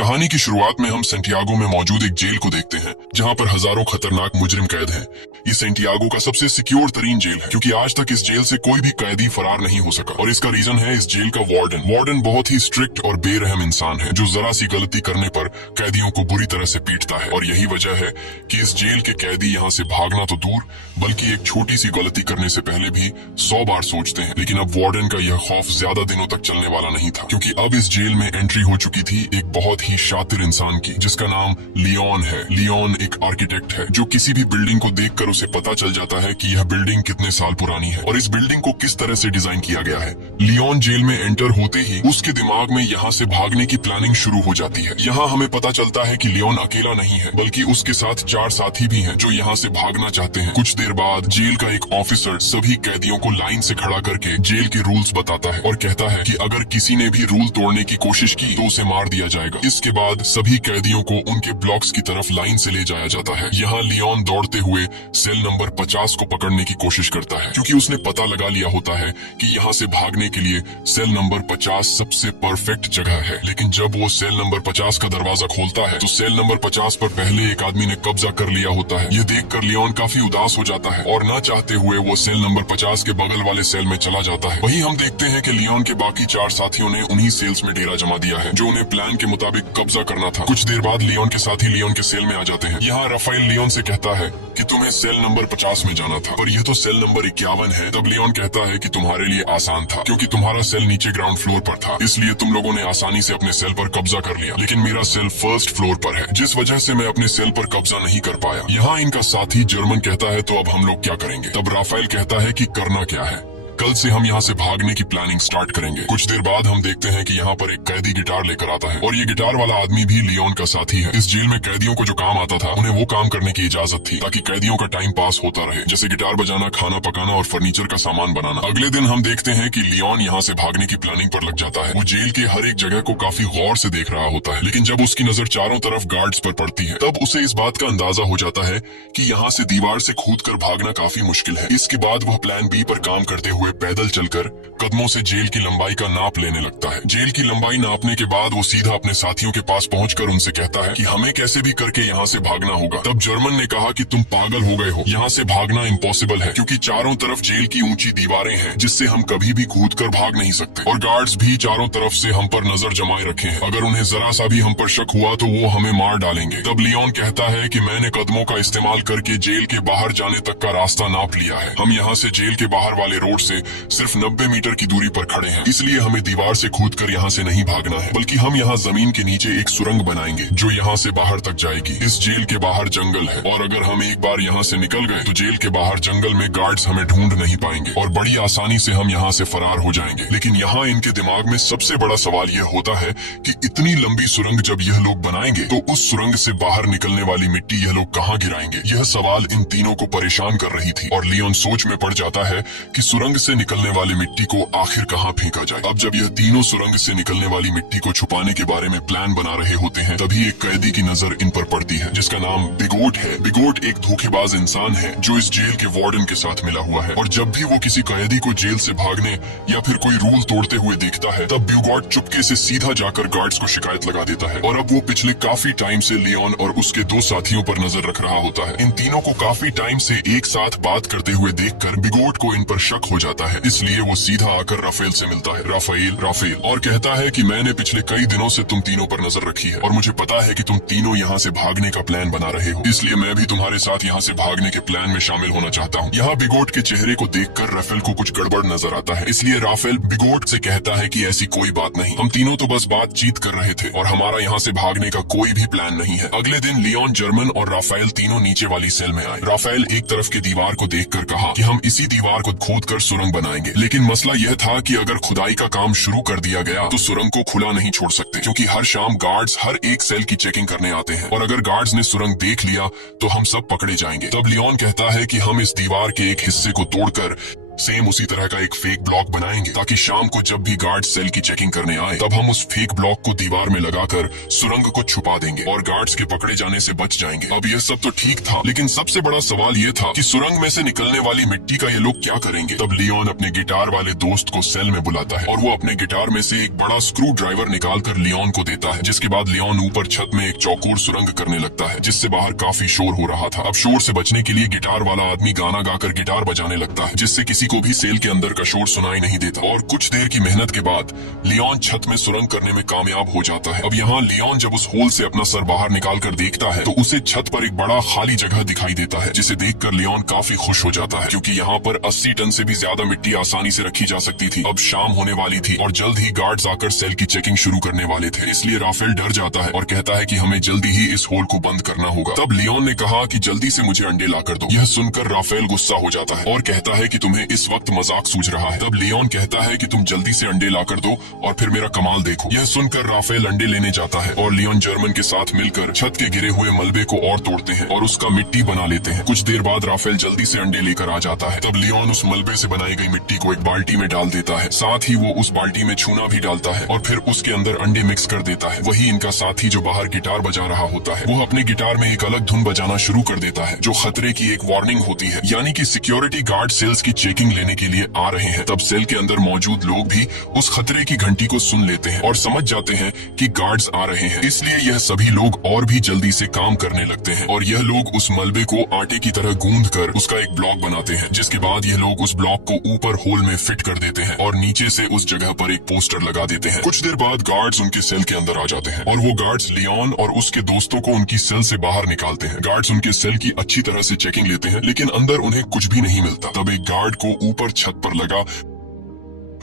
कहानी की शुरुआत में हम सेंटियागो में मौजूद एक जेल को देखते हैं जहां पर हजारों खतरनाक मुजरिम कैद हैं। ये सेंटियागो का सबसे सिक्योर तरीन जेल है क्योंकि आज तक इस जेल से कोई भी कैदी फरार नहीं हो सका और इसका रीजन है इस जेल का वार्डन बहुत ही स्ट्रिक्ट और बेरहम इंसान है जो जरा सी गलती करने पर कैदियों को बुरी तरह से पीटता है। और यही वजह है कि इस जेल के कैदी यहाँ से भागना तो दूर बल्कि एक छोटी सी गलती करने से पहले भी 100 बार सोचते हैं। लेकिन अब वार्डन का यह खौफ ज्यादा दिनों तक चलने वाला नहीं था क्योंकि अब इस जेल में एंट्री हो चुकी थी एक बहुत ही शातिर इंसान की जिसका नाम लियोन है। लियोन एक आर्किटेक्ट है जो किसी भी बिल्डिंग को देखकर उसे पता चल जाता है कि यह बिल्डिंग कितने साल पुरानी है और इस बिल्डिंग को किस तरह से डिजाइन किया गया है। लियोन जेल में एंटर होते ही उसके दिमाग में यहाँ से भागने की प्लानिंग शुरू हो जाती है। यहाँ हमें पता चलता है कि लियोन अकेला नहीं है बल्कि उसके साथ 4 साथी भी हैं जो यहाँ से भागना चाहते हैं। कुछ देर बाद जेल का एक ऑफिसर सभी कैदियों को लाइन से खड़ा करके जेल के रूल्स बताता है और कहता है कि अगर किसी ने भी रूल तोड़ने की कोशिश की तो उसे मार दिया जाएगा। इसके बाद सभी कैदियों को उनके ब्लॉक्स की तरफ लाइन से ले जाया जाता है। यहाँ लियोन दौड़ते हुए सेल नंबर 50 को पकड़ने की कोशिश करता है क्योंकि उसने पता लगा लिया होता है कि यहाँ से भागने के लिए सेल नंबर 50 सबसे परफेक्ट जगह है। लेकिन जब वो सेल नंबर 50 का दरवाजा खोलता है तो सेल नंबर 50 पर पहले एक आदमी ने कब्जा कर लिया होता है। ये देखकर लियोन काफी उदास हो जाता है और न चाहते हुए वो सेल नंबर 50 के बगल वाले सेल में चला जाता है। वहीं हम देखते हैं कि लियोन के बाकी 4 साथियों ने उन्हीं सेल्स में डेरा जमा दिया है जो उन्हें प्लान के मुताबिक कब्जा करना था। कुछ देर बाद लियोन के साथी लियोन के सेल में आ जाते हैं। यहाँ राफेल लियोन से कहता है कि तुम्हें सेल नंबर 50 में जाना था पर यह तो सेल नंबर 51 है। तब लियोन कहता है कि तुम्हारे लिए आसान था क्योंकि तुम्हारा सेल नीचे ग्राउंड फ्लोर पर था इसलिए तुम लोगों ने आसानी से अपने सेल पर कब्जा कर लिया, लेकिन मेरा सेल फर्स्ट फ्लोर पर है जिस वजह से मैं अपने सेल पर कब्जा नहीं कर पाया। यहाँ इनका साथी जर्मन कहता है तो अब हम लोग क्या करेंगे। तब राफेल कहता है कि करना क्या है, कल से हम यहाँ से भागने की प्लानिंग स्टार्ट करेंगे। कुछ देर बाद हम देखते हैं कि यहाँ पर एक कैदी गिटार लेकर आता है और ये गिटार वाला आदमी भी लियोन का साथी है। इस जेल में कैदियों को जो काम आता था उन्हें वो काम करने की इजाजत थी ताकि कैदियों का टाइम पास होता रहे, जैसे गिटार बजाना, खाना पकाना और फर्नीचर का सामान बनाना। अगले दिन हम देखते हैं कि लियोन यहाँ से भागने की प्लानिंग पर लग जाता है। वो जेल के हर एक जगह को काफी गौर से देख रहा होता है लेकिन जब उसकी नजर चारों तरफ गार्ड्स पर पड़ती है तब उसे इस बात का अंदाजा हो जाता है कि यहाँ से दीवार से कूद कर भागना काफी मुश्किल है। इसके बाद वह प्लान बी पर काम करते हुए पैदल चलकर कदमों से जेल की लंबाई का नाप लेने लगता है। जेल की लंबाई नापने के बाद वो सीधा अपने साथियों के पास पहुंचकर उनसे कहता है कि हमें कैसे भी करके यहाँ से भागना होगा। तब जर्मन ने कहा कि तुम पागल हो गए हो, यहाँ से भागना इम्पॉसिबल है क्योंकि चारों तरफ जेल की ऊंची दीवारें हैं जिससे हम कभी भी कूद कर भाग नहीं सकते और गार्ड्स भी चारों तरफ से हम पर नजर जमाए रखे हैं। अगर उन्हें जरा सा भी हम पर शक हुआ तो वो हमें मार डालेंगे। तब लियोन कहता है कि मैंने कदमों का इस्तेमाल करके जेल के बाहर जाने तक का रास्ता नाप लिया है। हम यहाँ से जेल के बाहर वाले रोड से सिर्फ 90 मीटर की दूरी पर खड़े हैं, इसलिए हमें दीवार से कूदकर यहाँ से नहीं भागना है बल्कि हम यहाँ जमीन के नीचे एक सुरंग बनाएंगे जो यहाँ से बाहर तक जाएगी। इस जेल के बाहर जंगल है और अगर हम एक बार यहाँ से निकल गए तो जेल के बाहर जंगल में गार्ड्स हमें ढूंढ नहीं पाएंगे और बड़ी आसानी से हम यहाँ से फरार हो जाएंगे। लेकिन यहाँ इनके दिमाग में सबसे बड़ा सवाल यह होता है कि इतनी लंबी सुरंग जब यह लोग बनाएंगे तो उस सुरंग से बाहर निकलने वाली मिट्टी यह लोग कहाँ गिराएंगे। यह सवाल इन तीनों को परेशान कर रही थी और लियोन सोच में पड़ जाता है कि सुरंग से निकलने वाली मिट्टी को आखिर कहाँ फेंका जाए। अब जब यह तीनों सुरंग से निकलने वाली मिट्टी को छुपाने के बारे में प्लान बना रहे होते हैं तभी एक कैदी की नजर इन पर पड़ती है जिसका नाम बिगोट है। बिगोट एक धोखेबाज इंसान है जो इस जेल के वार्डन के साथ मिला हुआ है और जब भी वो किसी कैदी को जेल से भागने या फिर कोई रूल तोड़ते हुए देखता है तब बिगोट चुपके से सीधा जाकर गार्ड्स को शिकायत लगा देता है। और अब वो पिछले काफी टाइम से लियोन और उसके 2 साथियों पर नजर रख रहा होता है। इन तीनों को काफी टाइम से एक साथ बात करते हुए देखकर बिगोट को इन पर शक हो जाता है, इसलिए वो सीधा आकर राफेल से मिलता है। राफेल और कहता है कि मैंने पिछले कई दिनों से तुम तीनों पर नजर रखी है और मुझे पता है कि तुम तीनों यहाँ से भागने का प्लान बना रहे हो, इसलिए मैं भी तुम्हारे साथ यहाँ से भागने के प्लान में शामिल होना चाहता हूँ। यहाँ बिगोट के चेहरे को देखकर राफेल को कुछ गड़बड़ नजर आता है, इसलिए राफेल बिगोट से कहता है कि ऐसी कोई बात नहीं, हम तीनों तो बस बातचीत कर रहे थे और हमारा यहाँ से भागने का कोई भी प्लान नहीं है। अगले दिन लियोन, जर्मन और राफेल तीनों नीचे वाली सेल में आए। राफेल एक तरफ की दीवार को देखकर कहा कि हम इसी दीवार को खोदकर सुरंग बनाएंगे, लेकिन मसला यह था कि अगर खुदाई का काम शुरू कर दिया गया तो सुरंग को खुला नहीं छोड़ सकते क्योंकि हर शाम गार्ड्स हर एक सेल की चेकिंग करने आते हैं और अगर गार्ड्स ने सुरंग देख लिया तो हम सब पकड़े जाएंगे। तब लियोन कहता है कि हम इस दीवार के एक हिस्से को तोड़कर सेम उसी तरह का एक फेक ब्लॉक बनाएंगे ताकि शाम को जब भी गार्ड सेल की चेकिंग करने आए तब हम उस फेक ब्लॉक को दीवार में लगाकर सुरंग को छुपा देंगे और गार्ड्स के पकड़े जाने से बच जाएंगे। अब यह सब तो ठीक था, लेकिन सबसे बड़ा सवाल यह था कि सुरंग में से निकलने वाली मिट्टी का ये लोग क्या करेंगे। तब लियोन अपने गिटार वाले दोस्त को सेल में बुलाता है और वो अपने गिटार में से एक बड़ा स्क्रू ड्राइवर निकाल कर लियोन को देता है, जिसके बाद लियोन ऊपर छत में एक चौकोर सुरंग करने लगता है जिससे बाहर काफी शोर हो रहा था। अब शोर से बचने के लिए गिटार वाला आदमी गाना गाकर गिटार बजाने लगता है जिससे किसी को भी सेल के अंदर का शोर सुनाई नहीं देता। और कुछ देर की मेहनत के बाद लियोन छत में सुरंग करने में कामयाब हो जाता है। अब यहाँ लियोन जब उस होल से अपना सर बाहर निकाल कर देखता है तो उसे छत पर एक बड़ा खाली जगह दिखाई देता है, जिसे देखकर लियोन काफी खुश हो जाता है क्योंकि यहाँ पर 80 टन से भी ज्यादा मिट्टी आसानी से रखी जा सकती थी। अब शाम होने वाली थी और जल्द ही गार्ड्स आकर सेल की चेकिंग शुरू करने वाले थे, इसलिए राफेल डर जाता है और कहता है कि हमें जल्दी ही इस होल को बंद करना होगा। तब लियोन ने कहा कि जल्दी से मुझे अंडे लाकर दो। यह सुनकर राफेल गुस्सा हो जाता है और कहता है कि तुम्हें इस वक्त मजाक सूझ रहा है। तब लियोन कहता है कि तुम जल्दी से अंडे लाकर दो और फिर मेरा कमाल देखो। यह सुनकर राफेल अंडे लेने जाता है और लियोन जर्मन के साथ मिलकर छत के गिरे हुए मलबे को और तोड़ते हैं और उसका मिट्टी बना लेते हैं। कुछ देर बाद राफेल जल्दी से अंडे लेकर आ जाता है। तब लियोन उस मलबे से बनाई गई मिट्टी को एक बाल्टी में डाल देता है, साथ ही वो उस बाल्टी में चूना भी डालता है और फिर उसके अंदर अंडे मिक्स कर देता है। वही इनका साथी जो बाहर गिटार बजा रहा होता है वो अपने गिटार में एक अलग धुन बजाना शुरू कर देता है जो खतरे की एक वार्निंग होती है, यानी कि सिक्योरिटी गार्ड सेल्स की चेकिंग लेने के लिए आ रहे हैं। तब सेल के अंदर मौजूद लोग भी उस खतरे की घंटी को सुन लेते हैं और समझ जाते हैं कि गार्ड्स आ रहे हैं, इसलिए यह सभी लोग और भी जल्दी से काम करने लगते हैं और यह लोग उस मलबे को आटे की तरह गूंद कर उसका एक ब्लॉक बनाते हैं, जिसके बाद ये लोग उस ब्लॉक को ऊपर होल में फिट कर देते हैं और नीचे से उस जगह पर एक पोस्टर लगा देते हैं। कुछ देर बाद गार्ड्स उनके सेल के अंदर आ जाते हैं और वो गार्ड्स लियोन और उसके दोस्तों को उनकी सेल से बाहर निकालते हैं। गार्ड्स उनके सेल की अच्छी तरह से चेकिंग लेते हैं लेकिन अंदर उन्हें कुछ भी नहीं मिलता। तब एक गार्ड को ऊपर छत पर लगा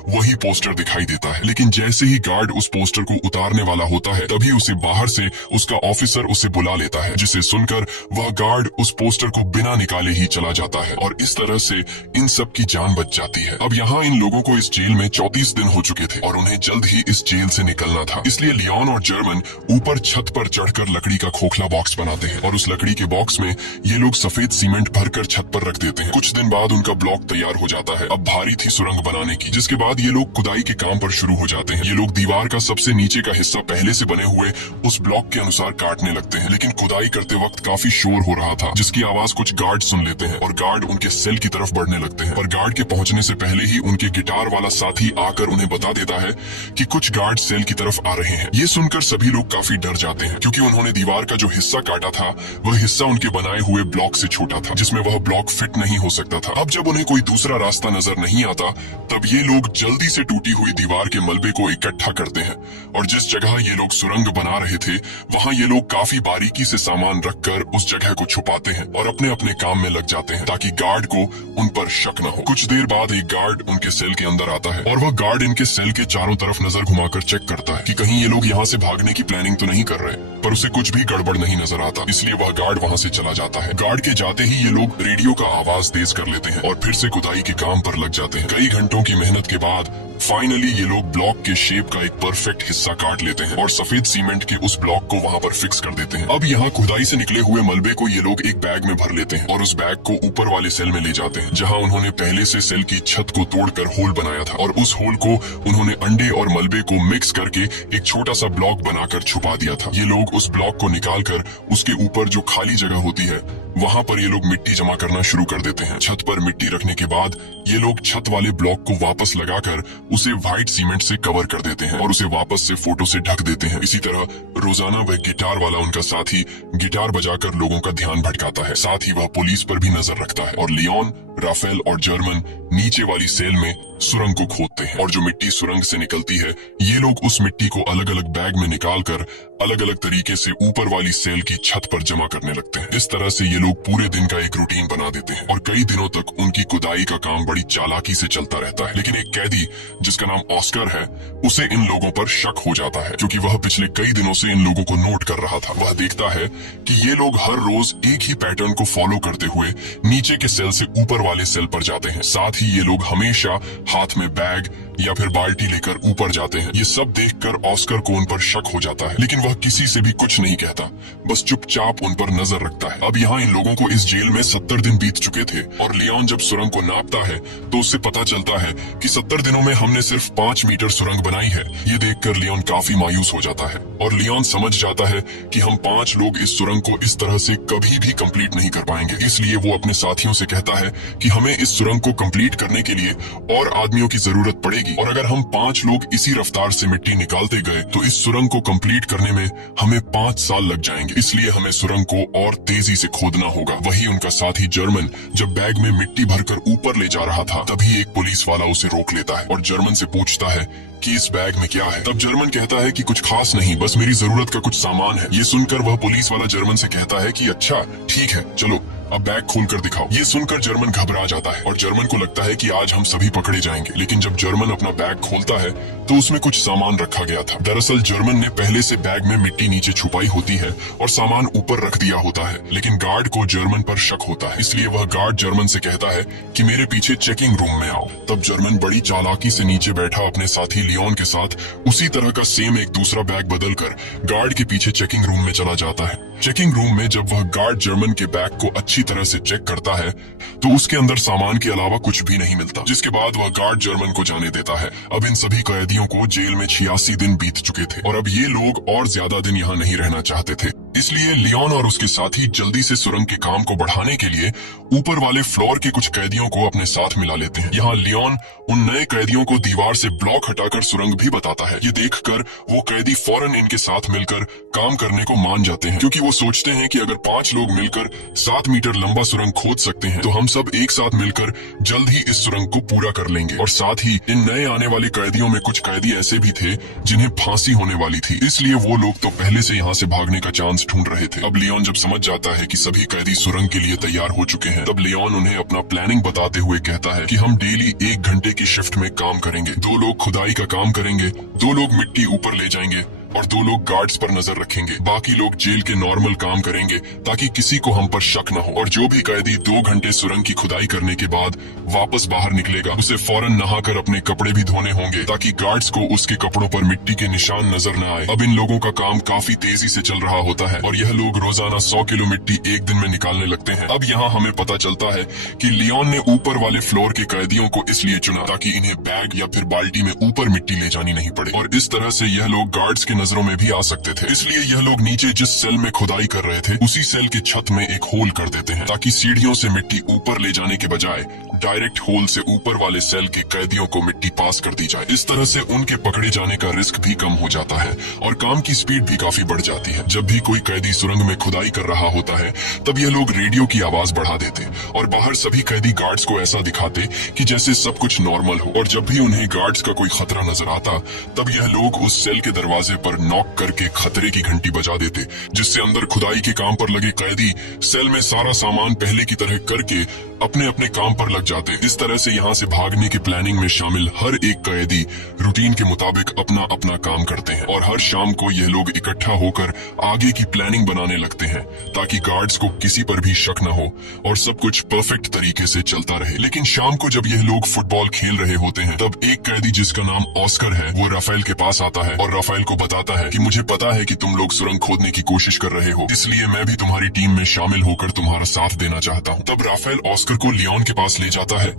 वही पोस्टर दिखाई देता है, लेकिन जैसे ही गार्ड उस पोस्टर को उतारने वाला होता है तभी उसे बाहर से उसका ऑफिसर उसे बुला लेता है, जिसे सुनकर वह गार्ड उस पोस्टर को बिना निकाले ही चला जाता है और इस तरह से इन सब की जान बच जाती है। अब यहाँ इन लोगों को इस जेल में 34 दिन हो चुके थे और उन्हें जल्द ही इस जेल से निकलना था, इसलिए लियोन और जर्मन ऊपर छत पर चढ़कर लकड़ी का खोखला बॉक्स बनाते हैं और उस लकड़ी के बॉक्स में ये लोग सफेद सीमेंट भरकर छत पर रख देते हैं। कुछ दिन बाद उनका ब्लॉक तैयार हो जाता है। अब भारी थी सुरंग बनाने की, जिसके बाद ये लोग खुदाई के काम पर शुरू हो जाते हैं। ये लोग दीवार का सबसे नीचे का हिस्सा पहले से बने हुए उस ब्लॉक के अनुसार काटने लगते हैं, लेकिन खुदाई करते वक्त काफी शोर हो रहा था जिसकी आवाज कुछ गार्ड सुन लेते हैं और गार्ड उनके सेल की तरफ बढ़ने लगते हैं। पर गार्ड के पहुंचने से पहले ही उनके गिटार वाला साथी आकर उन्हें बता देता है कि कुछ गार्ड सेल की तरफ आ रहे हैं। ये सुनकर सभी लोग काफी डर जाते हैं क्योंकि उन्होंने दीवार का जो हिस्सा काटा था वह हिस्सा उनके बनाए हुए ब्लॉक से छोटा था, जिसमें वह ब्लॉक फिट नहीं हो सकता था। अब जब उन्हें कोई दूसरा रास्ता नजर नहीं आता तब ये लोग जल्दी से टूटी हुई दीवार के मलबे को इकट्ठा करते हैं और जिस जगह ये लोग सुरंग बना रहे थे वहां ये लोग काफी बारीकी से सामान रखकर उस जगह को छुपाते हैं और अपने अपने काम में लग जाते हैं ताकि गार्ड को उन पर शक न हो। कुछ देर बाद एक गार्ड उनके सेल के अंदर आता है और वह गार्ड इनके सेल के चारों तरफ नजर घुमाकर चेक करता है कि कहीं ये लोग यहाँ से भागने की प्लानिंग तो नहीं कर रहे, पर उसे कुछ भी गड़बड़ नहीं नजर आता, इसलिए वह गार्ड वहाँ से चला जाता है। गार्ड के जाते ही ये लोग रेडियो का आवाज तेज कर लेते हैं और फिर से खुदाई के काम पर लग जाते हैं। कई घंटों की मेहनत के बाद फाइनली ये लोग ब्लॉक के शेप का एक परफेक्ट हिस्सा काट लेते हैं और सफेद सीमेंट के उस ब्लॉक को वहाँ पर फिक्स कर देते हैं। अब यहाँ खुदाई से निकले हुए मलबे को ये लोग एक बैग में भर लेते हैं और उस बैग को ऊपर वाले सेल में ले जाते हैं जहाँ उन्होंने पहले से सेल की छत को तोड़कर होल बनाया था और उस होल को उन्होंने अंडे और मलबे को मिक्स करके एक छोटा सा ब्लॉक बनाकर छुपा दिया था। ये लोग उस ब्लॉक को निकालकर उसके ऊपर जो खाली जगह होती है वहाँ पर ये लोग मिट्टी जमा करना शुरू कर देते हैं। छत पर मिट्टी रखने के बाद ये लोग छत वाले ब्लॉक को वापस लगाकर उसे व्हाइट सीमेंट से कवर कर देते हैं और उसे वापस से फोटो से ढक देते हैं। इसी तरह रोजाना वह गिटार वाला उनका साथी गिटार बजाकर लोगों का ध्यान भटकाता है, साथ ही वह पुलिस पर भी नजर रखता है और लियोन, राफेल और जर्मन नीचे वाली सेल में सुरंग को खोदते हैं और जो मिट्टी सुरंग से निकलती है ये लोग उस मिट्टी को अलग अलग बैग में निकालकर अलग अलग तरीके से ऊपर वाली सेल की छत पर जमा करने लगते हैं। इस तरह से ये लोग पूरे दिन का एक रूटीन बना देते हैं और कई दिनों तक उनकी खुदाई का काम बड़ी चालाकी से चलता रहता है। लेकिन एक कैदी जिसका नाम ऑस्कर है उसे इन लोगों पर शक हो जाता है क्योंकि वह पिछले कई दिनों से इन लोगों को नोट कर रहा था। वह देखता है कि ये लोग हर रोज एक ही पैटर्न को फॉलो करते हुए नीचे के सेल से ऊपर वाले सेल पर जाते हैं। साथ ही ये लोग हमेशा हाथ में बैग या फिर बाल्टी लेकर ऊपर जाते हैं। ये सब देखकर ऑस्कर को उन पर शक हो जाता है, लेकिन वह किसी से भी कुछ नहीं कहता, बस चुपचाप उन पर नजर रखता है। अब यहाँ इन लोगों को इस जेल में 70 दिन बीत चुके थे और लियोन जब सुरंग को नापता है तो उससे पता चलता है कि 70 दिनों में हमने सिर्फ 5 मीटर सुरंग बनाई है। ये देखकर लियोन काफी मायूस हो जाता है और लियोन समझ जाता है कि हम 5 लोग इस सुरंग को इस तरह से कभी भी कंप्लीट नहीं कर पाएंगे। इसलिए वो अपने साथियों से कहता है कि हमें इस सुरंग को कंप्लीट करने के लिए और आदमियों की जरूरत पड़ेगी, और अगर हम 5 लोग इसी रफ्तार से मिट्टी निकालते गए तो इस सुरंग को कंप्लीट करने में हमें 5 साल लग जाएंगे। इसलिए हमें सुरंग को और तेजी से खोदना होगा। वही उनका साथी जर्मन जब बैग में मिट्टी भरकर ऊपर ले जा रहा था, तभी एक पुलिस वाला उसे रोक लेता है और जर्मन से पूछता है कि इस बैग में क्या है। तब जर्मन कहता है कि कुछ खास नहीं, बस मेरी जरूरत का कुछ सामान है। ये सुनकर वह पुलिस वाला जर्मन से कहता है कि अच्छा ठीक है, चलो अब बैग खोलकर दिखाओ। ये सुनकर जर्मन घबरा जाता है और जर्मन को लगता है कि आज हम सभी पकड़े जाएंगे। लेकिन जब जर्मन अपना बैग खोलता है तो उसमें कुछ सामान रखा गया था। दरअसल जर्मन ने पहले से बैग में मिट्टी नीचे छुपाई होती है और सामान ऊपर रख दिया होता है, लेकिन गार्ड को जर्मन पर शक होता है। इसलिए वह गार्ड जर्मन से कहता है कि मेरे पीछे चेकिंग रूम में आओ। तब जर्मन बड़ी चालाकी से नीचे बैठा अपने साथी लियोन के साथ उसी तरह का सेम एक दूसरा बैग बदलकर गार्ड के पीछे चेकिंग रूम में चला जाता है। चेकिंग रूम में जब वह गार्ड जर्मन के बैग को अच्छी तरह से चेक करता है तो उसके अंदर सामान के अलावा कुछ भी नहीं मिलता, जिसके बाद वह गार्ड जर्मन को जाने देता है। अब इन सभी कैदियों को जेल में 86 दिन बीत चुके थे और अब ये लोग और ज्यादा दिन यहाँ नहीं रहना चाहते थे। इसलिए लियोन और उसके साथी जल्दी से सुरंग के काम को बढ़ाने के लिए ऊपर वाले फ्लोर के कुछ कैदियों को अपने साथ मिला लेते हैं। यहाँ लियोन उन नए कैदियों को दीवार से ब्लॉक हटाकर सुरंग भी बताता है। ये देखकर वो कैदी फौरन इनके साथ मिलकर काम करने को मान जाते हैं, क्योंकि वो सोचते हैं कि अगर 5 लोग मिलकर 7 मीटर लंबा सुरंग खोद सकते हैं तो हम सब एक साथ मिलकर जल्द ही इस सुरंग को पूरा कर लेंगे। और साथ ही इन नए आने वाले कैदियों में कुछ कैदी ऐसे भी थे जिन्हें फांसी होने वाली थी, इसलिए वो लोग तो पहले से यहाँ से भागने का चांस ढूंढ रहे थे। अब लियोन जब समझ जाता है कि सभी कैदी सुरंग के लिए तैयार हो चुके हैं, तब लियोन उन्हें अपना प्लानिंग बताते हुए कहता है कि हम डेली 1 घंटे की शिफ्ट में काम करेंगे। 2 लोग खुदाई का काम करेंगे, 2 लोग मिट्टी ऊपर ले जाएंगे और 2 लोग गार्ड्स पर नजर रखेंगे। बाकी लोग जेल के नॉर्मल काम करेंगे ताकि किसी को हम पर शक न हो। और जो भी कैदी 2 घंटे सुरंग की खुदाई करने के बाद वापस बाहर निकलेगा उसे फौरन नहाकर अपने कपड़े भी धोने होंगे ताकि गार्ड्स को उसके कपड़ों पर मिट्टी के निशान नजर न आए। अब इन लोगों का काम काफी तेजी से चल रहा होता है और यह लोग रोजाना 100 किलो मिट्टी एक दिन में निकालने लगते हैं। अब यहाँ हमें पता चलता है कि लियोन ने ऊपर वाले फ्लोर के कैदियों को इसलिए चुना ताकि इन्हें बैग या फिर बाल्टी में ऊपर मिट्टी ले जानी नहीं पड़े, और इस तरह से यह लोग गार्ड्स के नजरों में भी आ सकते थे। इसलिए यह लोग नीचे जिस सेल में खुदाई कर रहे थे उसी सेल के छत में एक होल कर देते हैं ताकि सीढ़ियों से मिट्टी ऊपर ले जाने के बजाय डायरेक्ट होल से ऊपर वाले सेल के कैदियों को मिट्टी पास कर दी जाए। इस तरह से उनके पकड़े जाने का रिस्क भी कम हो जाता है और काम की स्पीड भी काफी बढ़ जाती है। जब भी कोई कैदी सुरंग में खुदाई कर रहा होता है तब यह लोग रेडियो की आवाज बढ़ा देते और बाहर सभी कैदी गार्ड्स को ऐसा दिखाते कि जैसे सब कुछ नॉर्मल हो। और जब भी उन्हें गार्ड्स का कोई खतरा नजर आता तब यह लोग उस सेल के दरवाजे पर नॉक करके खतरे की घंटी बजा देते, जिससे अंदर खुदाई के काम पर लगे कैदी सेल में सारा सामान पहले की तरह करके अपने अपने काम पर लग जाते। इस तरह से यहाँ से भागने की प्लानिंग में शामिल हर एक कैदी रूटीन के मुताबिक अपना अपना काम करते हैं और हर शाम को यह लोग इकट्ठा होकर आगे की प्लानिंग बनाने लगते हैं ताकि गार्ड्स को किसी पर भी शक न हो और सब कुछ परफेक्ट तरीके से चलता रहे। लेकिन शाम को जब यह लोग फुटबॉल खेल रहे होते हैं तब एक कैदी जिसका नाम ऑस्कर है वो राफेल के पास आता है और राफेल को बताता है कि मुझे पता है कि तुम लोग सुरंग खोदने की कोशिश कर रहे हो, इसलिए मैं भी तुम्हारी टीम में शामिल होकर तुम्हारा साथ देना चाहता हूँ। तब राफेल ऑस्कर को लियोन के पास ले जाता है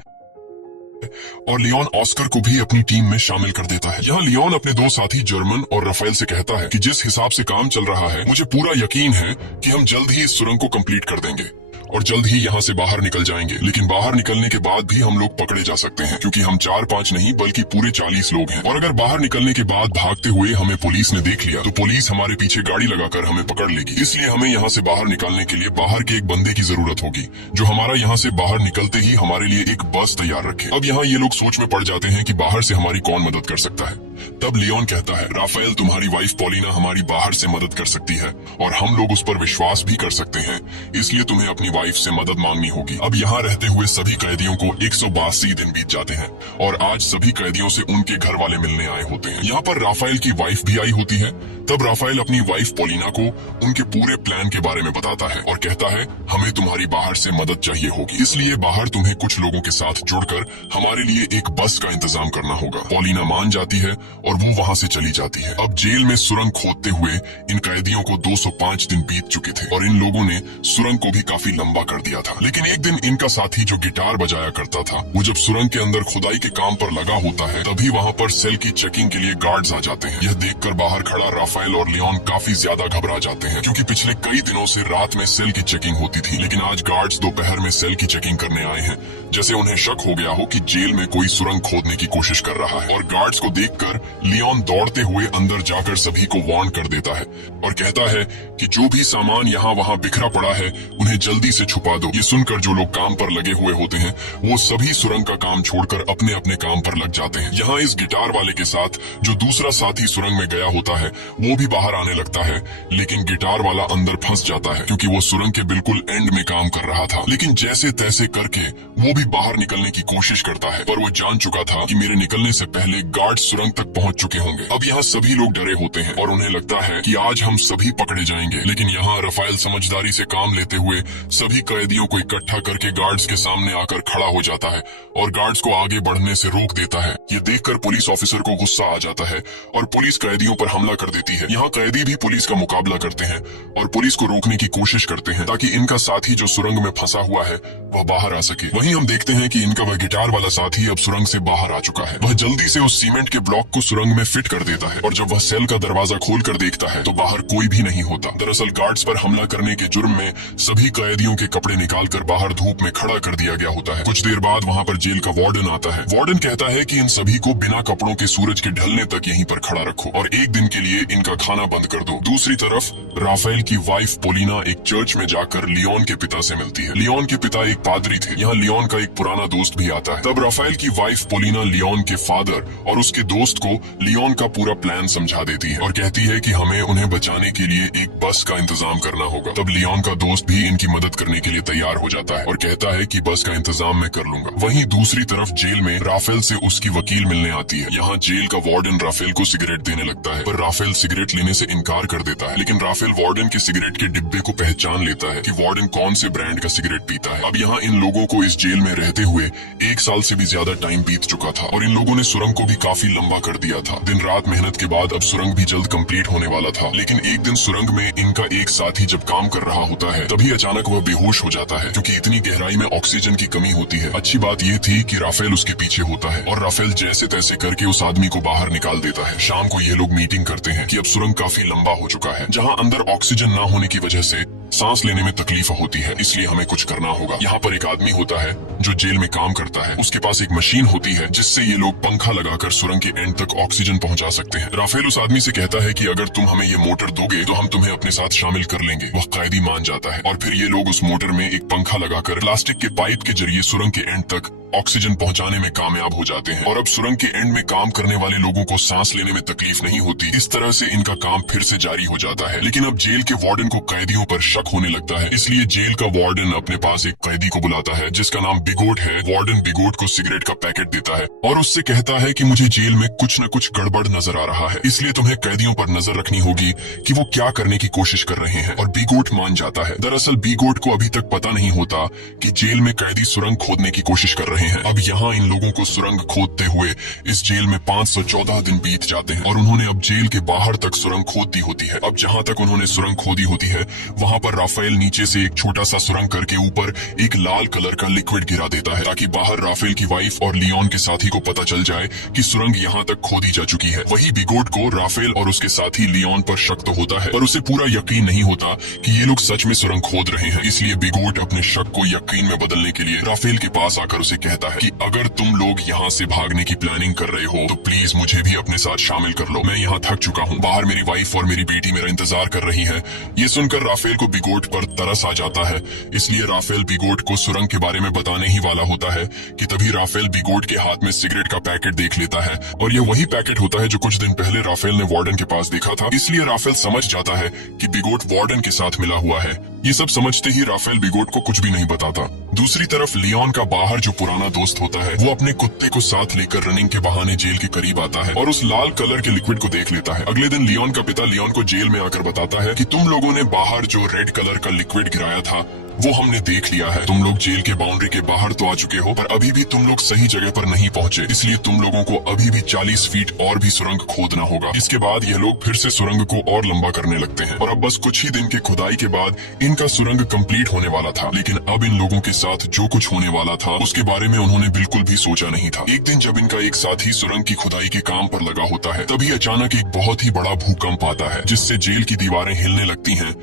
और लियोन ऑस्कर को भी अपनी टीम में शामिल कर देता है। यहाँ लियोन अपने 2 साथी जर्मन और राफेल से कहता है कि जिस हिसाब से काम चल रहा है मुझे पूरा यकीन है कि हम जल्द ही इस सुरंग को कंप्लीट कर देंगे और जल्द ही यहाँ से बाहर निकल जाएंगे। लेकिन बाहर निकलने के बाद भी हम लोग पकड़े जा सकते हैं क्योंकि हम 4-5 नहीं बल्कि पूरे 40 लोग हैं, और अगर बाहर निकलने के बाद भागते हुए हमें पुलिस ने देख लिया तो पुलिस हमारे पीछे गाड़ी लगाकर हमें पकड़ लेगी। इसलिए हमें यहाँ से बाहर निकलने के लिए बाहर के एक बंदे की जरूरत होगी जो हमारा यहाँ से बाहर निकलते ही हमारे लिए एक बस तैयार रखे। अब यहाँ ये लोग सोच में पड़ जाते हैं कि बाहर से हमारी कौन मदद कर सकता है। तब लियोन कहता है राफेल तुम्हारी वाइफ पॉलिना हमारी बाहर से मदद कर सकती है और हम लोग उस पर विश्वास भी कर सकते हैं, इसलिए तुम्हें अपनी वाइफ से मदद मांगनी होगी। अब यहाँ रहते हुए सभी कैदियों को 182 दिन बीत जाते हैं और आज सभी कैदियों से उनके घर वाले मिलने आए होते हैं। यहाँ पर राफेल की वाइफ भी आई होती है। तब राफेल अपनी वाइफ पॉलिना को उनके पूरे प्लान के बारे में बताता है और कहता है हमें तुम्हारी बाहर से मदद चाहिए होगी, इसलिए बाहर तुम्हें कुछ लोगों के साथ जुड़कर हमारे लिए एक बस का इंतजाम करना होगा। पॉलिना मान जाती है और वो वहाँ से चली जाती है। अब जेल में सुरंग खोदते हुए इन कैदियों को 205 दिन बीत चुके थे और इन लोगों ने सुरंग को भी काफी लंबा कर दिया था। लेकिन एक दिन इनका साथी जो गिटार बजाया करता था, वो जब सुरंग के अंदर खुदाई के काम पर लगा होता है, तभी वहाँ पर सेल की चेकिंग के लिए गार्ड्स आ जाते हैं। यह देखकर बाहर खड़ा राफेल और लियोन काफी ज्यादा घबरा जाते हैं, क्योंकि पिछले कई दिनों से रात में सेल की चेकिंग होती थी, लेकिन आज गार्ड्स दोपहर में सेल की चेकिंग करने आए हैं, जैसे उन्हें शक हो गया हो कि जेल में कोई सुरंग खोदने की कोशिश कर रहा है। और गार्ड्स को देखकर लियोन दौड़ते हुए अंदर जाकर सभी को वार्न कर देता है और कहता है कि जो भी सामान यहाँ वहाँ बिखरा पड़ा है उन्हें जल्दी से छुपा दो। ये सुनकर जो लोग काम पर लगे हुए होते हैं वो सभी सुरंग का काम छोड़कर अपने अपने काम पर लग जाते हैं। यहाँ इस गिटार वाले के साथ जो दूसरा साथी सुरंग में गया होता है वो भी बाहर आने लगता है, लेकिन गिटार वाला अंदर फंस जाता है क्योंकि वो सुरंग के बिल्कुल एंड में काम कर रहा था। लेकिन जैसे तैसे करके वो भी बाहर निकलने की कोशिश करता है, पर वो जान चुका था कि मेरे निकलने से पहले गार्ड सुरंग तक पहुंच चुके होंगे। अब यहाँ सभी लोग डरे होते हैं और उन्हें लगता है कि आज हम सभी पकड़े जाएंगे। लेकिन यहाँ राफेल समझदारी से काम लेते हुए सभी कैदियों को इकट्ठा करके गार्ड्स के सामने आकर खड़ा हो जाता है और गार्ड्स को आगे बढ़ने से रोक देता है। ये देखकर पुलिस ऑफिसर को गुस्सा आ जाता है और पुलिस कैदियों पर हमला कर देती है। यहाँ कैदी भी पुलिस का मुकाबला करते हैं और पुलिस को रोकने की कोशिश करते हैं ताकि इनका साथी जो सुरंग में फंसा हुआ है वह बाहर आ सके। वहीं हम देखते हैं कि इनका वह गिटार वाला साथी अब सुरंग से बाहर आ चुका है। वह जल्दी से उस सीमेंट के ब्लॉक को सुरंग में फिट कर देता है और जब वह सेल का दरवाजा खोल कर देखता है तो बाहर कोई भी नहीं होता। दरअसल गार्ड्स पर हमला करने के जुर्म में सभी कैदियों के कपड़े निकालकर बाहर धूप में खड़ा कर दिया गया होता है। कुछ देर बाद वहाँ पर जेल का वार्डन आता है। वार्डन कहता है कि इन सभी को बिना कपड़ों के सूरज के ढलने तक यहीं पर खड़ा रखो और एक दिन के लिए इनका खाना बंद कर दो। दूसरी तरफ राफेल की वाइफ पॉलिना एक चर्च में जाकर लियोन के पिता से मिलती है। लियोन के पिता एक पादरी थे। यहाँ लियोन का एक पुराना दोस्त भी आता है। तब राफेल की वाइफ पॉलिना लियोन के फादर और उसके दोस्त को लियोन का पूरा प्लान समझा देती है और कहती है कि हमें उन्हें बचाने के लिए एक बस का इंतजाम करना होगा। तब लियोन का दोस्त भी इनकी मदद करने के लिए तैयार हो जाता है और कहता है कि बस का इंतजाम मैं कर लूंगा। वहीं दूसरी तरफ जेल में राफेल से उसकी वकील मिलने आती है। यहाँ जेल का वार्डन राफेल को सिगरेट देने लगता है, पर राफेल सिगरेट लेने से इनकार कर देता है। लेकिन राफेल वार्डन के सिगरेट के डिब्बे को पहचान लेता है कि वार्डन कौन से ब्रांड का सिगरेट पीता है। अब यहाँ इन लोगों को इस जेल में रहते हुए 1 साल से भी ज्यादा टाइम बीत चुका था और इन लोगों ने सुरंग को भी काफी लंबा कर दिया था। दिन रात मेहनत के बाद अब सुरंग भी जल्द कंप्लीट होने वाला था। लेकिन एक दिन सुरंग में इनका एक साथी जब काम कर रहा होता है तभी अचानक वह बेहोश हो जाता है क्योंकि इतनी गहराई में ऑक्सीजन की कमी होती है। अच्छी बात यह थी कि राफेल उसके पीछे होता है और राफेल जैसे तैसे करके उस आदमी को बाहर निकाल देता है। शाम को ये लोग मीटिंग करते हैं कि अब सुरंग काफी लंबा हो चुका है। जहाँ अंदर ऑक्सीजन न होने की वजह से सांस लेने में तकलीफ होती है, इसलिए हमें कुछ करना होगा। यहाँ पर एक आदमी होता है जो जेल में काम करता है। उसके पास एक मशीन होती है जिससे ये लोग पंखा लगाकर सुरंग के एंड तक ऑक्सीजन पहुंचा सकते हैं। राफेल उस आदमी से कहता है कि अगर तुम हमें ये मोटर दोगे तो हम तुम्हें अपने साथ शामिल कर लेंगे। वह कैदी मान जाता है और फिर ये लोग उस मोटर में एक पंखा लगाकर प्लास्टिक के पाइप के जरिए सुरंग के एंड तक ऑक्सीजन पहुंचाने में कामयाब हो जाते हैं और अब सुरंग के एंड में काम करने वाले लोगों को सांस लेने में तकलीफ नहीं होती। इस तरह से इनका काम फिर से जारी हो जाता है। लेकिन अब जेल के वार्डन को कैदियों पर शक होने लगता है, इसलिए जेल का वार्डन अपने पास एक कैदी को बुलाता है जिसका नाम बिगोट है। वार्डन बिगोट को सिगरेट का पैकेट देता है और उससे कहता है कि मुझे जेल में कुछ न कुछ गड़बड़ नजर आ रहा है, इसलिए तुम्हें कैदियों पर नजर रखनी होगी कि वो क्या करने की कोशिश कर रहे हैं। और बिगोट मान जाता है। दरअसल बिगोट को अभी तक पता नहीं होता कि जेल में कैदी सुरंग खोदने की कोशिश कर रहे हैं। अब यहाँ इन लोगों को सुरंग खोदते हुए इस जेल में 514 दिन बीत जाते हैं और उन्होंने अब जेल के बाहर तक सुरंग खोद दी होती है। अब जहाँ तक उन्होंने सुरंग खोदी होती है वहाँ पर राफेल नीचे से एक छोटा सा सुरंग करके ऊपर एक लाल कलर का लिक्विड गिरा देता है ताकि बाहर राफेल की वाइफ और लियोन के साथी को पता चल जाए कि सुरंग यहाँ तक खोदी जा चुकी है। वही बिगोट को राफेल और उसके साथी लियोन पर शक तो होता है, पर उसे पूरा यकीन नहीं होता कि ये लोग सच में सुरंग खोद रहे हैं। इसलिए बिगोट अपने शक को यकीन में बदलने के लिए राफेल के पास आकर उसे कहता है कि अगर तुम लोग यहाँ से भागने की प्लानिंग कर रहे हो तो प्लीज मुझे भी अपने साथ शामिल कर लो। मैं यहाँ थक चुका हूँ। बाहर मेरी वाइफ और मेरी बेटी मेरा इंतजार कर रही है। ये सुनकर राफेल को बिगोट पर तरस आ जाता है, इसलिए राफेल बिगोट को सुरंग के बारे में बताने ही वाला होता है कि तभी राफेल बिगोट के हाथ में सिगरेट का पैकेट देख लेता है और ये वही पैकेट होता है जो कुछ दिन पहले राफेल ने वार्डन के पास देखा था। इसलिए राफेल समझ जाता है कि बिगोट वार्डन के साथ मिला हुआ है ये सब समझते ही राफेल बिगोट को कुछ भी नहीं बताता। दूसरी तरफ लियोन का बाहर जो पुराना दोस्त होता है वो अपने कुत्ते को साथ लेकर रनिंग के बहाने जेल के करीब आता है और उस लाल कलर के लिक्विड को देख लेता है। अगले दिन लियोन का पिता लियोन को जेल में आकर बताता है कि तुम लोगों ने बाहर जो रेड कलर का लिक्विड गिराया था वो हमने देख लिया है। तुम लोग जेल के बाउंड्री के बाहर तो आ चुके हो, पर अभी भी तुम लोग सही जगह पर नहीं पहुंचे, इसलिए तुम लोगों को अभी भी 40 फीट और भी सुरंग खोदना होगा। इसके बाद ये लोग फिर से सुरंग को और लंबा करने लगते हैं और अब बस कुछ ही दिन के खुदाई के बाद इनका सुरंग कंप्लीट होने वाला था। लेकिन अब इन लोगों के साथ जो कुछ होने वाला था उसके बारे में उन्होंने बिल्कुल भी सोचा नहीं था। एक दिन जब इनका एक साथी सुरंग की खुदाई के काम पर लगा होता है, तभी अचानक एक बहुत ही बड़ा भूकंप आता है जिससे जेल की दीवारें हिलने लगती हैं।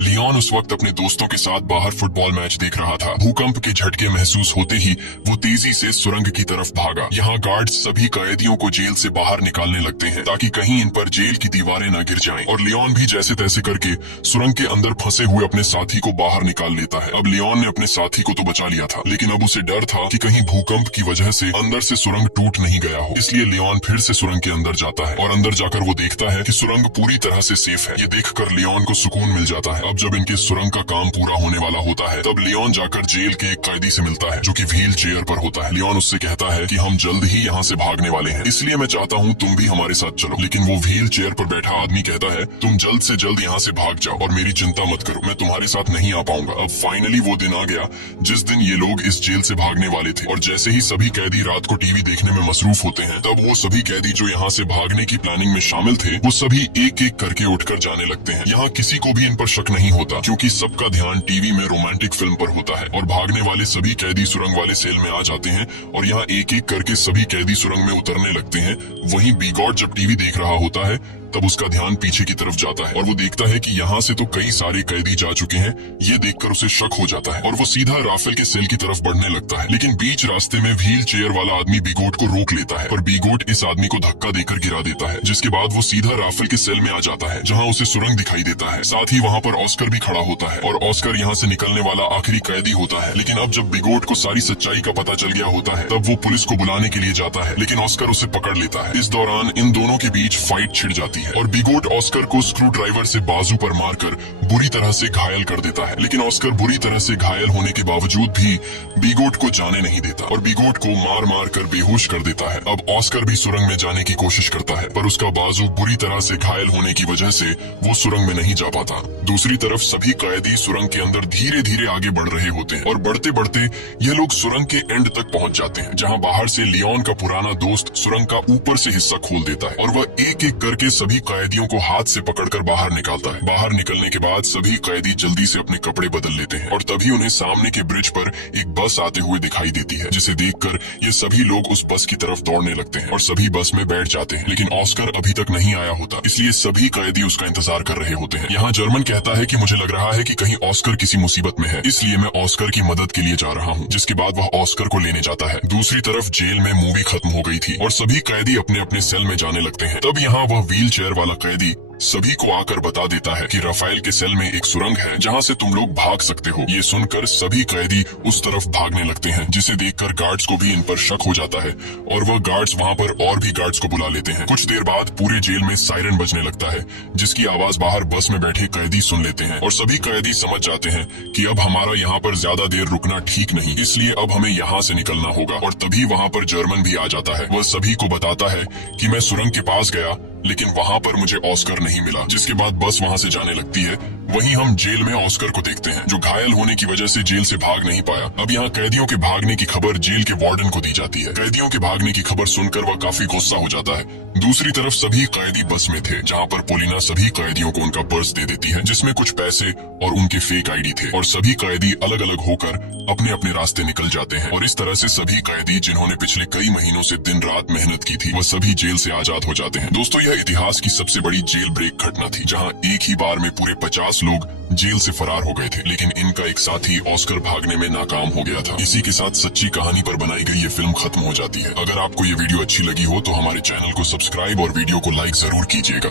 लियोन उस वक्त अपने दोस्तों के साथ बाहर फुटबॉल मैच देख रहा था। भूकंप के झटके महसूस होते ही वो तेजी से सुरंग की तरफ भागा। यहाँ गार्ड सभी कैदियों को जेल से बाहर निकालने लगते हैं ताकि कहीं इन पर जेल की दीवारें न गिर जाएं। और लियोन भी जैसे तैसे करके सुरंग के अंदर फंसे हुए अपने साथी को बाहर निकाल लेता है। अब लियोन ने अपने साथी को तो बचा लिया था, लेकिन अब उसे डर था कि कहीं भूकंप की वजह से अंदर से सुरंग टूट नहीं गया हो। इसलिए लियोन फिर से सुरंग के अंदर जाता है और अंदर जाकर वो देखता है कि सुरंग पूरी तरह से सेफ है। ये देखकर लियोन को सुकून मिल जाता है। अब जब इनके सुरंग का काम पूरा होने वाला होता है, तब लियोन जाकर जेल के एक कैदी से मिलता है जो कि व्हील चेयर पर होता है। लियोन उससे कहता है कि हम जल्द ही यहाँ से भागने वाले हैं, इसलिए मैं चाहता हूँ तुम भी हमारे साथ चलो। लेकिन वो व्हील चेयर पर बैठा आदमी कहता है, तुम जल्द से जल्द यहाँ से भाग जाओ और मेरी चिंता मत करो, मैं तुम्हारे साथ नहीं आ पाऊंगा। अब फाइनली वो दिन आ गया जिस दिन ये लोग इस जेल से भागने वाले थे। और जैसे ही सभी कैदी रात को टीवी देखने में मसरूफ होते हैं, तब वो सभी कैदी जो यहाँ से भागने की प्लानिंग में शामिल थे वो सभी एक एक करके उठकर जाने लगते हैं। यहाँ किसी को भी इन पर शक नहीं होता क्योंकि सबका ध्यान टीवी में रोमांटिक फिल्म पर होता है। और भागने वाले सभी कैदी सुरंग वाले सेल में आ जाते हैं और यहाँ एक एक करके सभी कैदी सुरंग में उतरने लगते हैं। वहीं बिगॉट जब टीवी देख रहा होता है तब उसका ध्यान पीछे की तरफ जाता है और वो देखता है कि यहाँ से तो कई सारे कैदी जा चुके हैं। ये देखकर उसे शक हो जाता है और वो सीधा राफेल के सेल की तरफ बढ़ने लगता है। लेकिन बीच रास्ते में व्हील चेयर वाला आदमी बिगोट को रोक लेता है और बिगोट इस आदमी को धक्का देकर गिरा देता है, जिसके बाद वो सीधा राफेल के सेल में आ जाता है जहाँ उसे सुरंग दिखाई देता है। साथ ही वहाँ पर ऑस्कर भी खड़ा होता है और ऑस्कर यहाँ से निकलने वाला आखिरी कैदी होता है। लेकिन अब जब बिगोट को सारी सच्चाई का पता चल गया होता है तब वो पुलिस को बुलाने के लिए जाता है, लेकिन ऑस्कर उसे पकड़ लेता है। इस दौरान इन दोनों के बीच फाइट छिड़ जाती है और बिगोट ऑस्कर को स्क्रू ड्राइवर से बाजू पर मारकर बुरी तरह से घायल कर देता है। लेकिन ऑस्कर बुरी तरह से घायल होने के बावजूद भी बिगोट को जाने नहीं देता और बिगोट को मार मार कर बेहोश कर देता है। अब ऑस्कर भी सुरंग में जाने की कोशिश करता है, पर उसका बाजू बुरी तरह से घायल होने की वजह से वो सुरंग में नहीं जा पाता। दूसरी तरफ सभी कैदी सुरंग के अंदर धीरे धीरे आगे बढ़ रहे होते हैं और बढ़ते बढ़ते ये लोग सुरंग के एंड तक पहुंच जाते हैं, जहां बाहर से लियोन का पुराना दोस्त सुरंग का ऊपर से हिस्सा खोल देता है और वह एक एक करके सभी कैदियों को हाथ से पकड़कर बाहर निकालता है। बाहर निकलने के बाद सभी कैदी जल्दी से अपने कपड़े बदल लेते हैं और तभी उन्हें सामने के ब्रिज पर एक बस आते हुए दिखाई देती है, जिसे देखकर ये सभी लोग उस बस की तरफ दौड़ने लगते हैं और सभी बस में बैठ जाते हैं। लेकिन ऑस्कर अभी तक नहीं आया होता, इसलिए सभी कैदी उसका इंतजार कर रहे होते हैं। यहाँ जर्मन कहता है कि मुझे लग रहा है कि कहीं ऑस्कर किसी मुसीबत में है, इसलिए मैं ऑस्कर की मदद के लिए जा रहा हूँ। जिसके बाद वह ऑस्कर को लेने जाता है। दूसरी तरफ जेल में मूवी खत्म हो गई थी और सभी कैदी अपने अपने सेल में जाने लगते हैं। तब यहाँ वह व्हील चेयर वाला कैदी सभी को आकर बता देता है कि राफेल के सेल में एक सुरंग है जहां से तुम लोग भाग सकते हो। ये सुनकर सभी कैदी उस तरफ भागने लगते हैं, जिसे देखकर गार्ड्स को भी इन पर शक हो जाता है और वह गार्ड्स वहां पर और भी गार्ड्स को बुला लेते हैं। कुछ देर बाद पूरे जेल में सायरन बजने लगता है, जिसकी आवाज बाहर बस में बैठे कैदी सुन लेते हैं और सभी कैदी समझ जाते हैं कि अब हमारा यहाँ पर ज्यादा देर रुकना ठीक नहीं, इसलिए अब हमें यहाँ से निकलना होगा। और तभी वहाँ पर जर्मन भी आ जाता है। वह सभी को बताता है कि मैं सुरंग के पास गया लेकिन वहाँ पर मुझे ऑस्कर नहीं मिला, जिसके बाद बस वहाँ से जाने लगती है। वहीं हम जेल में ऑस्कर को देखते हैं जो घायल होने की वजह से जेल से भाग नहीं पाया। अब यहाँ कैदियों के भागने की खबर जेल के वार्डन को दी जाती है। कैदियों के भागने की खबर सुनकर वह काफी गुस्सा हो जाता है। दूसरी तरफ सभी कैदी बस में थे, जहाँ पर पोलिना सभी कैदियों को उनका पर्स दे देती है जिसमें कुछ पैसे और उनके फेक आईडी थे और सभी कैदी अलग अलग होकर अपने अपने रास्ते निकल जाते हैं। और इस तरह से सभी कैदी जिन्होंने पिछले कई महीनों से दिन रात मेहनत की थी वह सभी जेल से आजाद हो जाते हैं। दोस्तों, यह इतिहास की सबसे बड़ी जेल ब्रेक घटना थी, जहाँ एक ही बार में पूरे 50 लोग जेल से फरार हो गए थे, लेकिन इनका एक साथी ऑस्कर भागने में नाकाम हो गया था। इसी के साथ सच्ची कहानी पर बनाई गई ये फिल्म खत्म हो जाती है। अगर आपको ये वीडियो अच्छी लगी हो तो हमारे चैनल को सब्सक्राइब और वीडियो को लाइक जरूर कीजिएगा।